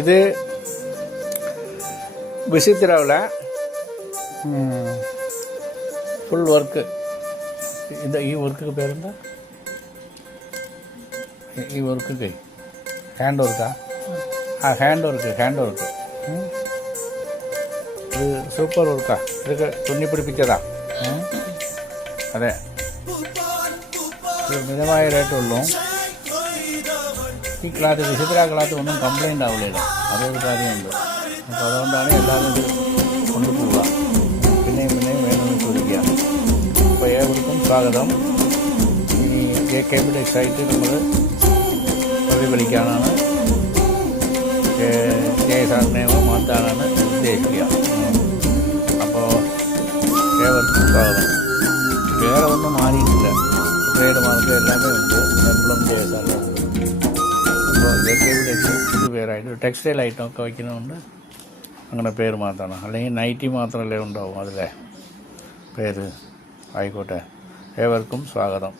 ഇത് വിസിത്തിരാവില്ല full work. ഇത് ഈ വർക്ക് പേരെന്താ? ഈ വർക്ക് ഹാൻഡ് വർക്കാ? ഹാൻഡ് വർക്ക് ഇത് സൂപ്പർ വർക്കാ. ഇതൊക്കെ തുന്നി പിടിപ്പിച്ചതാ. അതെ, ഇത് മിതമായ റേറ്റുള്ളൂ. ഈ ക്ലാത്ത് വിസിത്ര ക്ലാത്ത് ഒന്നും കംപ്ലൈൻ്റ് ആവില്ലല്ലോ, അതൊരു കാര്യമുണ്ട്. അപ്പോൾ അതുകൊണ്ടാണ് എല്ലാവരും ഇത് കൊണ്ടുപോവുക. പിന്നെയും വേണമെന്ന് ചോദിക്കുക. അപ്പോൾ ഏവർക്കും സ്വാഗതം. ഇനി JK ടെക്സ്റ്റൈൽസ് നമ്മൾ പ്രതിഫലിക്കാനാണ് ജയസാറിനെയോ മാറ്റാനാണ് ഉദ്ദേശിക്കുക. അപ്പോൾ ഏവർക്കും സ്വാഗതം. വേറെ ഒന്നും മാറിയിട്ടില്ല, ട്രേഡ് മാർക്ക് എല്ലാമേ ഉണ്ട്. എംബ്ലം ജയസാറിൻ്റെ ഉണ്ട്. അപ്പോൾ JK ഇത് പേരായിട്ട് ടെക്സ്റ്റൈൽ ഐറ്റം ഒക്കെ വയ്ക്കുന്നതുകൊണ്ട് അങ്ങനെ പേര് മാത്രമാണ്. അല്ലെങ്കിൽ നൈറ്റി മാത്രമല്ലേ ഉണ്ടാവും അതിലെ പേര്. ആയിക്കോട്ടെ, ഏവർക്കും സ്വാഗതം.